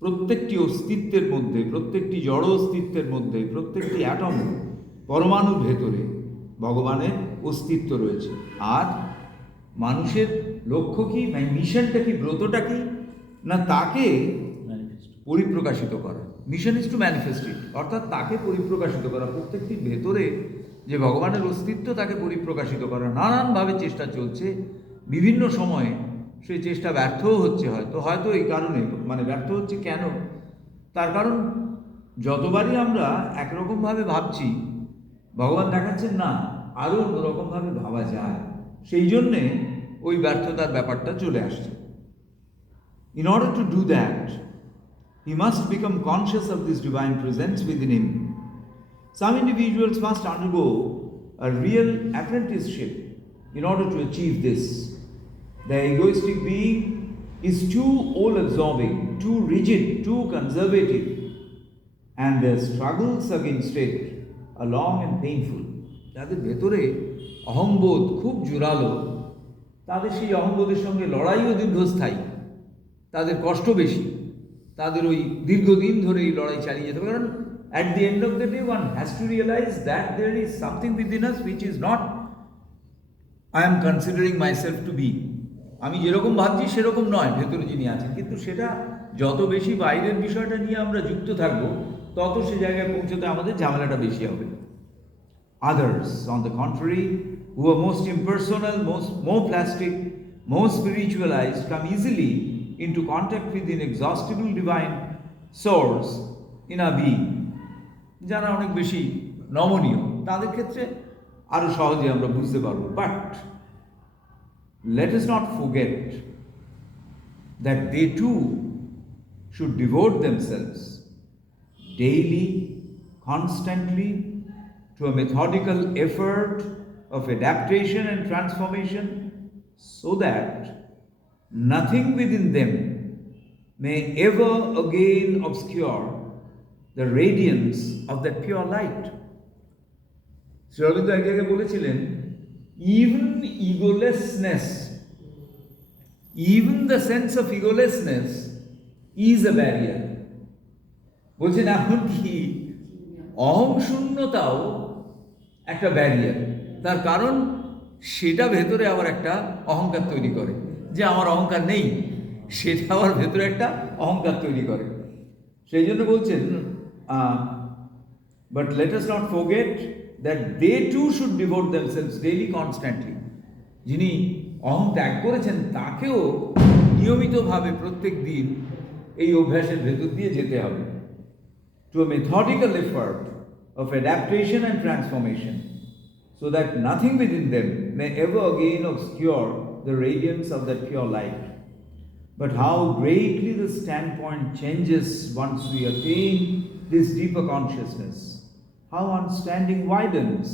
প্রত্যেকটি অস্তিত্বের মধ্যে, প্রত্যেকটি জড় অস্তিত্বের মধ্যে, প্রত্যেকটি অ্যাটম পরমাণুর ভেতরে ভগবানের অস্তিত্ব রয়েছে। আর মানুষের লক্ষ্য কি, মিশনটা কি, ব্রতটা কি, না তাকে পরিপ্রকাশিত করা। মিশন ইজ টু ম্যানিফেস্ট ইট, অর্থাৎ তাকে পরিপ্রকাশিত করা। প্রত্যেকটির ভেতরে যে ভগবানের অস্তিত্ব, তাকে পরিপ্রকাশিত করা। নানানভাবে চেষ্টা চলছে, বিভিন্ন সময়ে সেই চেষ্টা ব্যর্থও হচ্ছে, হয়তো এই কারণে, মানে ব্যর্থ হচ্ছে কেন, তার কারণ যতবারই আমরা একরকমভাবে ভাবছি, ভগবান দেখাচ্ছেন না আরও অন্যরকমভাবে ভাবা যায়, সেই জন্যে ওই ব্যর্থতার ব্যাপারটা চলে আসছে। In order to do that, he must become conscious of this divine presence within him. Some individuals must undergo a real apprenticeship in order to achieve this. The egoistic being is too all-absorbing, too rigid, too conservative, and their struggles against it are long and painful. যাদের ভেতরে অহংবোধ খুব জোরালো, তাদের সেই অহংবোধের সঙ্গে লড়াইও দীর্ঘস্থায়ী, তাদের কষ্ট বেশি, তাদের ওই দীর্ঘদিন ধরে এই লড়াই চালিয়ে যেতে হবে। কারণ at the end of the day one has to realize that there is something within us which is not I am considering myself to be, আমি যেরকম ভাবছি সেরকম নয় ভেতরে যিনি আছেন। কিন্তু সেটা যত বেশি বাইরের বিষয়টা নিয়ে আমরা যুক্ত থাকবো, তত সে জায়গায় পৌঁছতে আমাদের ঝামেলাটা বেশি হবে। Others, on the contrary, who are most impersonal, more plastic, more spiritualized, come easily into contact with inexhaustible divine source in our being. যারা অনেক বেশি নমনীয়, তাদের ক্ষেত্রে আরো সহজে আমরা বুঝতে পারবো। But let us not forget that they too should devote themselves daily, constantly, to a methodical effort of adaptation and transformation, so that nothing within them may ever again obscure the radiance of that pure light. Shri Aurobindo এক জায়গায় বলেছিলেন, even egolessness, even the sense of egolessness is a barrier. বলছেন এমনকি অহং শূন্যতাও একটা ব্যারিয়ার। তার কারণ সেটা ভেতরে আবার একটা অহংকার তৈরি করে, যে আমার অহংকার নেই, সেটা আবার ভেতরে একটা অহংকার তৈরি করে। সেই জন্য বলছেন, but let us not forget that they too should devote themselves daily, constantly. যিনি অহং ত্যাগ করেছেন তাকেও নিয়মিতভাবে প্রত্যেক দিন এই অভ্যাসের ভেতর দিয়ে যেতে হবে, to a methodical effort of adaptation and transformation, so that nothing within them may ever again obscure the radiance of that pure light. But how greatly the standpoint changes once we attain this deeper consciousness, how understanding widens,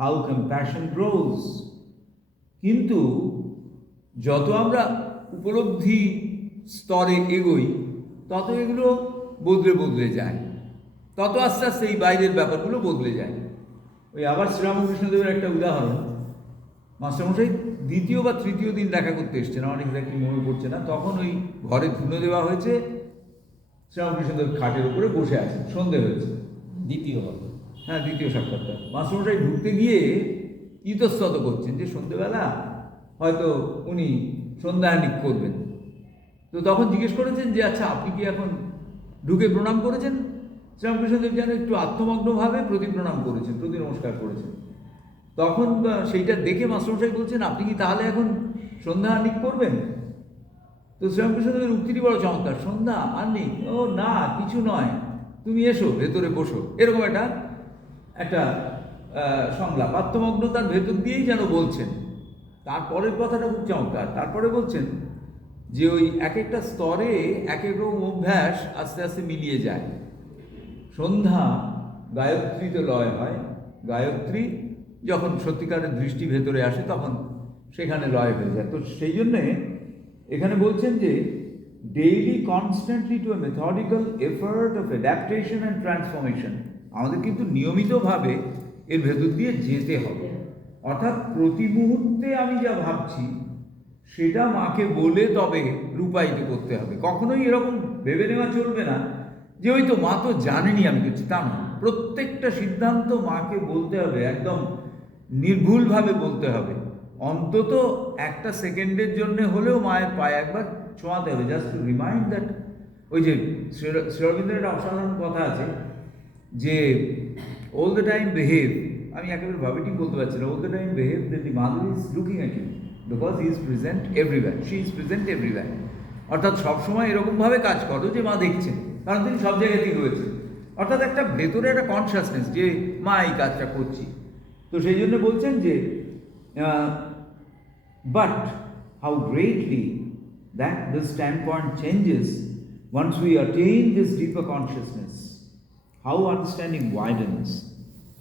how compassion grows. কিন্তু যত আমরা উপলব্ধি স্তরে এগোই, তত এগুলো বদলে যায়, তত আস্তে আস্তে এই বাইরের ব্যাপারগুলো বদলে যায়। ওই আবার শ্রীরামকৃষ্ণদেবের একটা উদাহরণ, মাস্টারমশাই দ্বিতীয় বা তৃতীয় দিন দেখা করতে এসছেন, আমার এক্স্যাক্টলি মনে পড়ছে না, তখন ওই ঘরে ধুনো দেওয়া হয়েছে, শ্রীরামকৃষ্ণদেব খাটের উপরে বসে আছেন, সন্ধে হয়েছে, দ্বিতীয় সাক্ষাৎকার। মাস্টারমশাই ঢুকতে গিয়ে ইতস্তত করছেন যে সন্ধেবেলা হয়তো উনি সন্ধ্যায়নিক করবেন। তো তখন জিজ্ঞেস করেছেন যে আচ্ছা আপনি কি এখন ঢুকে প্রণাম করেছেন? শ্রীরামকৃষ্ণদেব যেন একটু আত্মমগ্নভাবে প্রতি প্রণাম করেছেন, প্রতি নমস্কার করেছেন। তখন সেইটা দেখে মাস্টারমশাই বলছেন, আপনি কি তাহলে এখন সন্ধ্যায়নিক করবেন? তো শ্রীরামকৃষ্ণদেবের উক্তিটি বড় চমৎকার, সন্ধ্যা আহ্নিক? ও না, কিছু নয়, তুমি এসো, ভেতরে বসো, এরকম একটা সংলাপ, আত্মমগ্নতার ভেতর দিয়েই যেন বলছেন। তারপরের কথাটা খুব চমৎকার, তারপরে বলছেন যে ওই এক একটা স্তরে এক এক রকম অভ্যাস আস্তে আস্তে মিলিয়ে যায়। সন্ধ্যা গায়ত্রীতে লয় হয়, গায়ত্রী যখন সত্যিকারের দৃষ্টি ভেতরে আসে তখন সেখানে লয় হয়ে যায়। তো সেই জন্যে এখানে বলছেন যে daily constantly to a methodical effort of adaptation and transformation, আমাদের কিন্তু নিয়মিতভাবে এর ভেতর দিয়ে যেতে হবে। অর্থাৎ প্রতি মুহূর্তে আমি যা ভাবছি সেটা মাকে বলে তবে রূপায়িত করতে হবে। কখনোই এরকম ভেবে নেওয়া চলবে না যে ওই তো মা তো জানেনি আমি করছি, তা না। প্রত্যেকটা সিদ্ধান্ত মাকে বলতে হবে, একদম নির্ভুলভাবে বলতে হবে। অন্তত একটা সেকেন্ডের জন্য হলেও মায়ের পায়ে একবার ছোঁয়াতে হবে, জাস্ট টু রিমাইন্ড দ্যাট। ওই যে শ্রী অরবিন্দের একটা অসাধারণ কথা আছে যে অল দ্য টাইম বিহেভ, আমি একেবারে ভাবিটিং বলতে পারছি না, all the time behave that the mother is looking at you because he is present everywhere, she is present everywhere. অর্থাৎ সবসময় এরকমভাবে কাজ করো যে মা দেখছেন। কারণ তিনি সব জায়গাতেই রয়েছেন। অর্থাৎ একটা ভেতরে একটা কনসিয়াসনেস যে মা এই কাজটা করছি। তো সেই জন্য বলছেন যে but how greatly that the stand point changes once we attain this deeper consciousness, how understanding widens,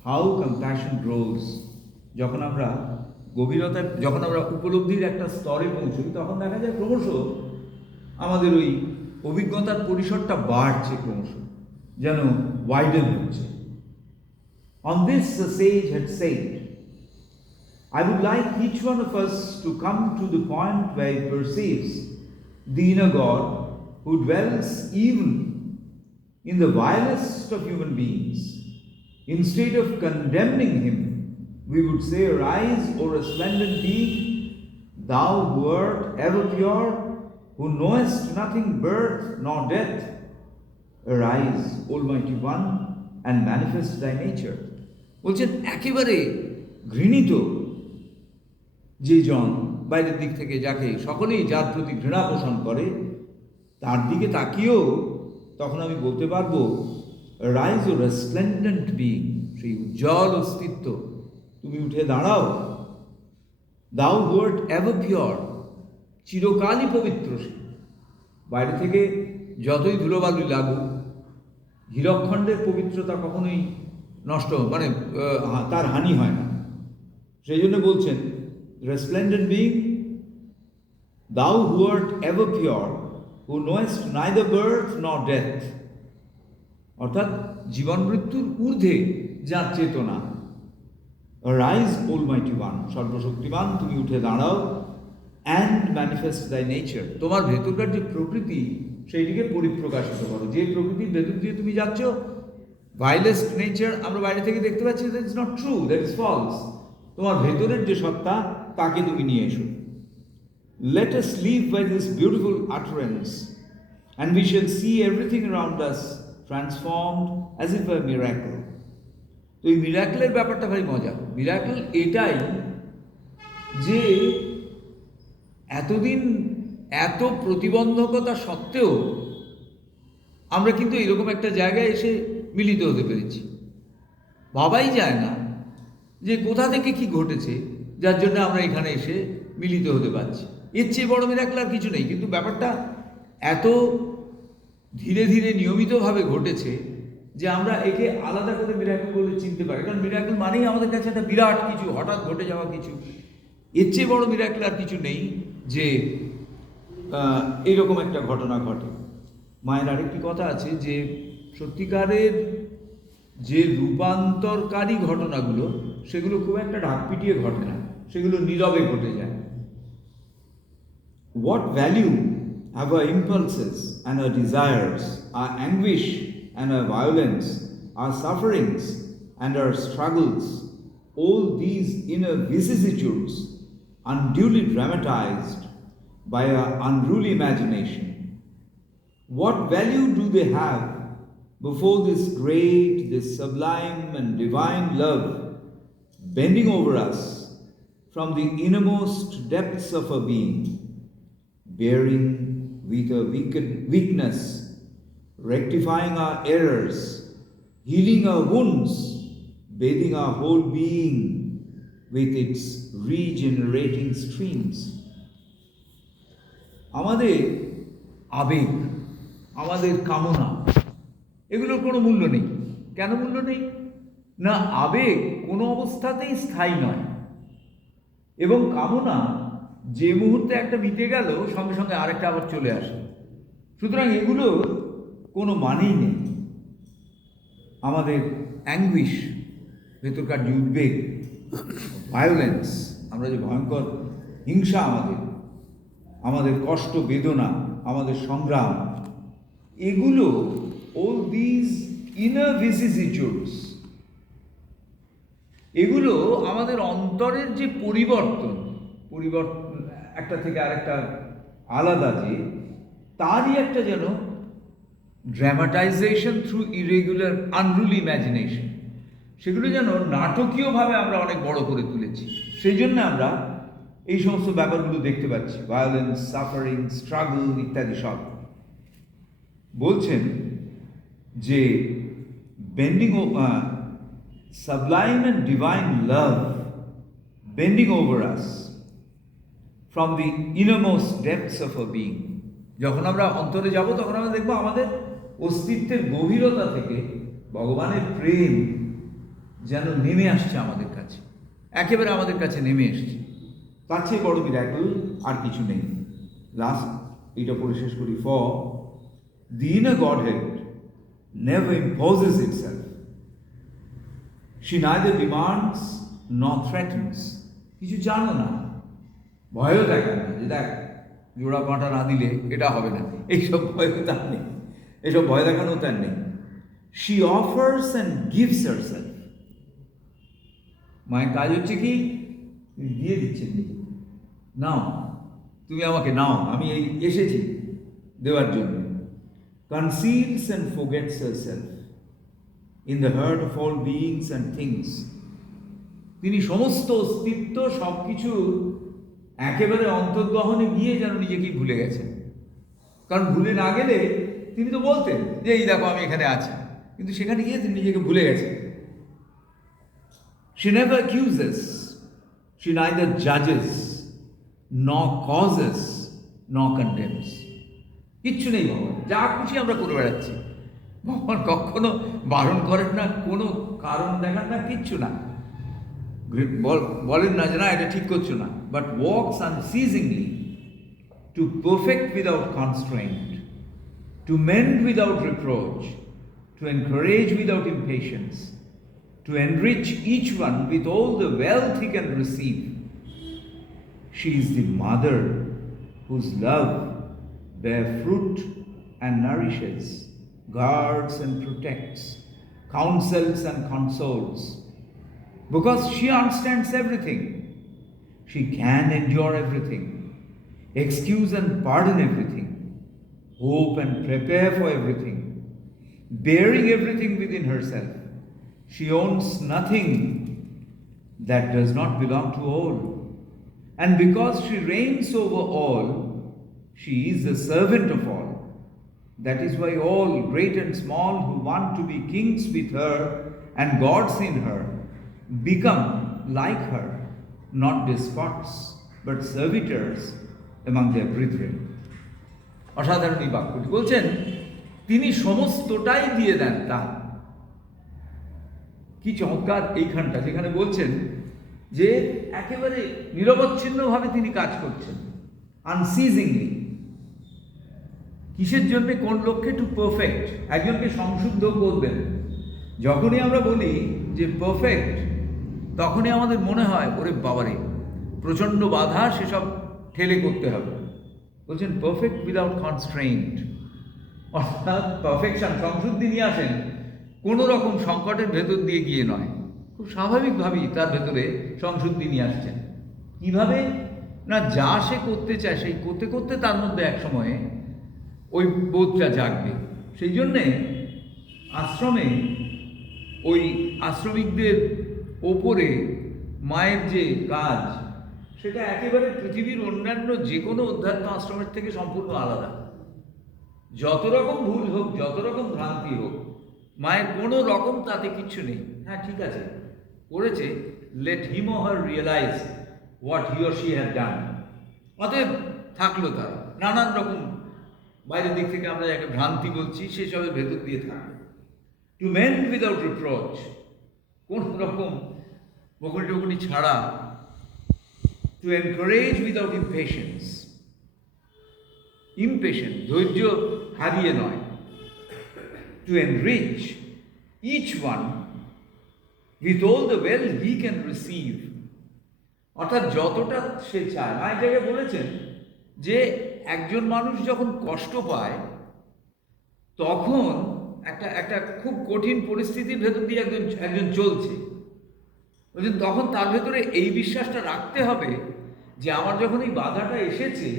how compassion grows. যখন আমরা গভীরতায়, যখন আমরা উপলব্ধির একটা স্তরে পৌঁছই, তখন দেখা যায় ক্রমশ আমাদের ওই অভিজ্ঞতার পরিসরটা বাড়ছে, ক্রমশ যেন ওয়াইডেন হচ্ছে। On this the sage had said, I would like each one of us to come to the point where he perceives the inner God who dwells even in the vilest of human beings. Instead of condemning him, we would say, Arise, O resplendent being, thou who art ever pure, who knowest nothing birth nor death. Arise, Almighty One, and manifest thy nature. বলছেন একেবারে ঘৃণিত যে জন বাইরের দিক থেকে যাকে সকলেই যার প্রতি ঘৃণা পোষণ করে, তার দিকে তাকিয়েও তখন আমি বলতে পারবো, রাইজ ও রেসপ্লেন্ডেন্ট বিং, সেই উজ্জ্বল অস্তিত্ব, তুমি উঠে দাঁড়াও। দাউ হু আর্ট এভার পিওর, চিরকালই পবিত্র সে। বাইরে থেকে যতই ধুলোবালু লাগুক, হীরকখণ্ডের পবিত্রতা কখনোই নষ্ট, মানে তার হানি হয় না। সেই জন্য বলছেন resplendent being, thou who art ever pure, who knowest neither birth nor death, অর্থাৎ জীবন মৃত্যুর ঊর্ধ্বে যার চেতনা। Arise, Almighty One, সর্বশক্তিমান, তুমি উঠে দাঁড়াও। And manifest thy nature, তোমার ভেতরকার যে প্রকৃতি সেইটিকে পরিপ্রকাশিত করো। যে প্রকৃতির ভেতর দিয়ে তুমি যাচ্ছ, ভাইলেস্ট নেচার আমরা বাইরে থেকে দেখতে পাচ্ছি, that is not true, that is false. তোমার ভেতরের যে সত্তা তাকে তুমি নিয়ে এসো। Let us live by this beautiful utterance, and we shall see everything around us transformed as if by a miracle. তো এই মিরাকেলের ব্যাপারটা ভারী মজা। মিরাকেল এটাই যে এতদিন এত প্রতিবন্ধকতা সত্ত্বেও আমরা কিন্তু এরকম একটা জায়গায় এসে মিলিত হতে পেরেছি। ভাবাই যায় না যে কোথা থেকে কি ঘটেছে যার জন্য আমরা এখানে এসে মিলিত হতে পারছি। এর চেয়ে বড় মিরাকেল আর কিছু নেই। কিন্তু ব্যাপারটা এত ধীরে ধীরে নিয়মিতভাবে ঘটেছে যে আমরা একে আলাদা করে মিরাকেল বলে চিনতে পারি। কারণ মিরাকেল মানেই আমাদের কাছে একটা বিরাট কিছু, হঠাৎ ঘটে যাওয়া কিছু। এর চেয়ে বড় মিরাকেল আর কিছু নেই যে এইরকম একটা ঘটনা ঘটে। মায়ের আরেকটি কথা আছে যে সত্যিকারের যে রূপান্তরকারী ঘটনাগুলো, সেগুলো খুব একটা ঢাক পিটিয়ে ঘটে না, সেগুলো নীরবে ঘটে যায়। What value have our impulses and our desires, our anguish and our violence, our sufferings and our struggles, all these inner vicissitudes unduly dramatized by our unruly imagination? What value do they have before this great, this sublime and divine love bending over us from the innermost depths of our being, bearing with our weakness, rectifying our errors, healing our wounds, bathing our whole being with its regenerating streams? আমাদের আবেগ, আমাদের কামনা, এগুলোর কোনো মূল্য নেই। কেন মূল্য নেই? না, আবেগ কোনো অবস্থাতেই স্থায়ী নয়, এবং কামনা যে মুহূর্তে একটা মিটে গেল সঙ্গে সঙ্গে আরেকটা আবার চলে আসে। সুতরাং এগুলোর কোনো মানেই নেই। আমাদের অ্যাঙ্গুইশ, ভেতরকার যে উদ্বেগ, ভায়োলেন্স, আমরা যে ভয়ঙ্কর হিংসা, আমাদের কষ্ট বেদনা, আমাদের সংগ্রাম, এগুলো all these inner vicissitudes, এগুলো আমাদের অন্তরের যে পরিবর্তন একটা থেকে আরেকটা আলাদা, যে তারই একটা যেন dramatisation through irregular unruly imagination, সেগুলো যেন নাটকীয়ভাবে আমরা অনেক বড় করে তুলেছি। সেই জন্য আমরা এই সমস্ত ব্যাপারগুলো দেখতে পাচ্ছি, ভায়োলেন্স, সাফারিং, স্ট্রাগল ইত্যাদি সব। বলছেন যে sublime and divine love bending over us from the innermost depths of our being. যখন আমরা অন্তরে যাব তখন আমরা দেখব আমাদের অস্তিত্বের গভীরতা থেকে ভগবানের প্রেম যেন নেমে আসছে আমাদের কাছে, একেবারে আমাদের কাছে নেমে এসছে। তার চেয়ে বড় মিরাকল আর কিছু নেই। লাস্ট এইটা পড়ে শেষ করি। For the inner Godhead never imposes itself. She neither demands nor threatens. কিছু জানো না, ভয়ও দেখায় না যে দেখ জোড়া পাঁটা না দিলে এটা হবে না, এইসব ভয়ও তার নেই, এইসব ভয় দেখানো তার নেই। She offers and gives herself. মায়ের কাজ হচ্ছে কি, দিয়ে দিচ্ছেন, নাও তুমি আমাকে নাও, আমি এই এসেছি দেওয়ার জন্য। Conceals and forgets herself in the heart of all beings and things. তিনি সমস্ত অস্তিত্ব সব কিছু একেবারে অন্তর্গহনে গিয়ে যেন নিজেকেই ভুলে গেছেন। কারণ ভুলে না গেলে তিনি তো বলতেন যে এই দেখো আমি এখানে আছি, কিন্তু সেখানে গিয়ে তিনি নিজেকে ভুলে গেছেন। She never accuses, she neither judges, nor causes, nor condemns. কিচ্ছু নেই ভগবান, যা খুশি আমরা করে বেড়াচ্ছি। ভগবান কখনো বারণ করেন না, কোনো কারণ দেখান না, কিচ্ছু না, বলেন না যে না এটা ঠিক করছো না, but works unceasingly to perfect without constraint, to mend without reproach, to encourage without impatience, to enrich each one with all the wealth he can receive. She is the mother whose love bears fruit and nourishes, guards and protects, counsels and consoles. Because she understands everything, she can endure everything, excuse and pardon everything, hope and prepare for everything, bearing everything within herself. She owns nothing that does not belong to all. And because she reigns over all, she is the servant of all. That is why all, great and small, who want to be kings with her and gods in her, become like her, not despots, but servitors among their brethren. অসাধারণ এই বাক্যটি বলছেন, তিনি সমস্তটাই দিয়ে দেন তার। কি চমৎকার এইখানটা, যেখানে বলছেন যে একেবারে নিরবচ্ছিন্নভাবে তিনি কাজ করছেন, আনসিজিংলি। কিসের জন্য, কোন লক্ষ্যে? টু পারফেক্ট, একজনকে সংশুদ্ধ করবেন। যখনই আমরা বলি যে পারফেক্ট, তখনই আমাদের মনে হয় ওরে বাবারে প্রচণ্ড বাধা, সেসব ঠেলে করতে হবে। বলছেন পারফেক্ট উইদাউট কনস্ট্রেইন্ট, অর্থাৎ পারফেকশন, সংশুদ্ধি নিয়ে আসেন কোনো রকম সংকটের ভেতর দিয়ে গিয়ে নয়, খুব স্বাভাবিকভাবেই তার ভেতরে সংশুদ্ধি নিয়ে আসছেন। কীভাবে না, যা সে করতে চায় সেই করতে করতে তার মধ্যে এক সময়ে ওই বোধটা জাগবে। সেই জন্যে আশ্রমে ওই আশ্রমিকদের ওপরে মায়ের যে কাজ, সেটা একেবারে পৃথিবীর অন্যান্য যে কোনো অধ্যাত্ম আশ্রমের থেকে সম্পূর্ণ আলাদা। যত রকম ভুল হোক, যত রকম ভ্রান্তি হোক, মায়ের কোনো রকম তাতে কিচ্ছু নেই। হ্যাঁ ঠিক আছে করেছে, let him or her realise what he or she have done. অতএব থাকলো তার নানান রকম বাইরের দিক থেকে আমরা যাকে ভ্রান্তি বলছি সেসবের ভেতর দিয়ে থাকলো। টু মেন্ড উইদাউট রিপ্রোচ, কোন রকম বকুনি টকুনি ছাড়া। টু এনকারেজ উইদাউট ইম্পেশেন্স, ধৈর্য হারিয়ে নয়। To enrich each one with all the wealth he can receive, অর্থাৎ যতটা সে চায়। মায়ের জায়গায় বলেছেন যে একজন মানুষ যখন কষ্ট পায় তখন একটা খুব কঠিন পরিস্থিতির ভেতর দিয়ে একজন চলছে, বলছেন তখন তার ভেতরে এই বিশ্বাসটা রাখতে হবে যে আমার যখন এই বাধাটা এসেছে,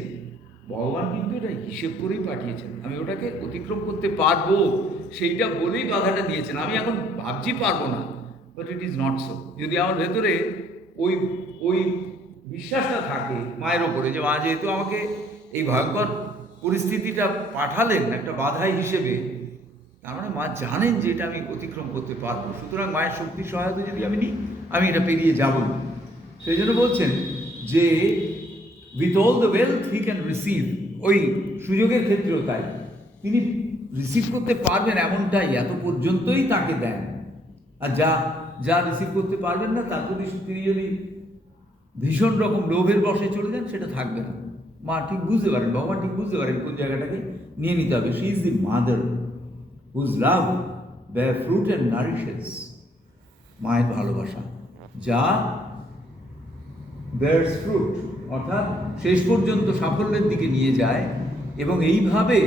ভগবান কিন্তু এটা হিসেব করেই পাঠিয়েছেন, আমি ওটাকে অতিক্রম করতে পারবো, সেইটা বলেই বাধাটা দিয়েছেন। আমি এখন ভাবছি পারবো না, but it is not so. যদি আমার ভেতরে ওই বিশ্বাসটা থাকে মায়ের ওপরে যে মা যেহেতু আমাকে এই ভয়ঙ্কর পরিস্থিতিটা পাঠালেন একটা বাধা হিসেবে, তার মানে মা জানেন যে এটা আমি অতিক্রম করতে পারবো, সুতরাং মায়ের শক্তির সহায়তা যদি আমি নিই, আমি এটা পেরিয়ে যাব। সেই জন্য বলছেন যে with all the wealth he can receive, ওই সুযোগের ক্ষেত্রেও তাই, তিনি রিসিভ করতে পারবেন এমনটাই এত পর্যন্তই তাকে দেন। আর যা যা রিসিভ করতে পারবেন না, তার প্রতি তিনি যদি ভীষণ রকম লোভের বশে চলে যান, সেটা থাকবে না। মা ঠিক বুঝতে পারেন, বাবা ঠিক বুঝতে পারেন কোন জায়গাটাকে নিয়ে নিতে হবে। She is the mother whose love bear fruit and nourishes, মায়ের ভালোবাসা যা bears fruit, অর্থাৎ শেষ পর্যন্ত সাফল্যের দিকে নিয়ে যায় এবং এইভাবে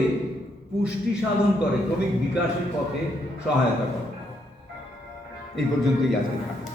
পুষ্টি সাধন করে, ক্রমিক বিকাশের পথে সহায়তা করে। এই পর্যন্তই আজকে থাকে।